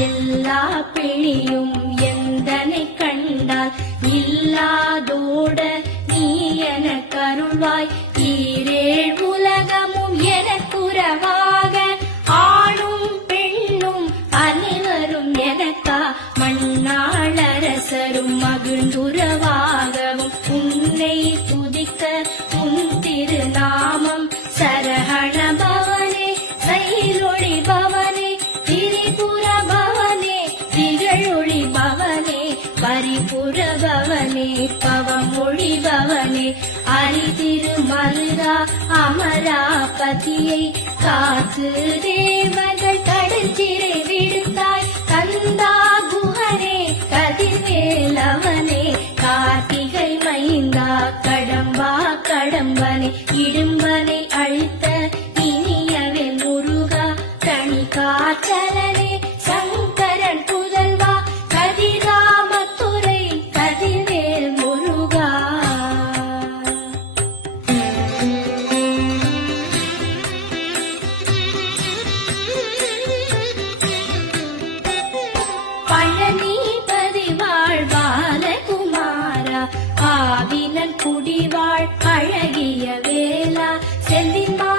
எல்லா பிணியும் எந்தனை கண்டால் இல்லாதோட நீ என கருள்வாய். ஈரேழ் உலகமும் எனக்குறவாக ஆணும் பெண்ணும் அனைவரும் எனக்கா மண்ணாளரசரும் மகிழ்ந்துறவாகவும் உன்னை துதிக்க உன் திருநாமம் சரஹண பவனே சைலொளி பவனே திரிபுர பவனே திகழொளி பவனே பரிபுர பவனே பவமொழி பவனே அரிதிருமருகா அமராபதியை காத்து தேவர்கள் கடல் சிறை விடுத்தாய். கந்தா குஹனே கதிர்வேலவனே கார்த்திகை மைந்தா கடம்பா கடம்பனே இடும்பனை அழித்த இனியவே முருகா கனி காச்சலனே சங்கரன் புதல்வா கதிராமத்துறை கதிர்வேல் முருகா. பழனிபதி வாழ்வால குமாரா ஆவினன் குடிவாழ் அழகிய வேளா செல்லிமா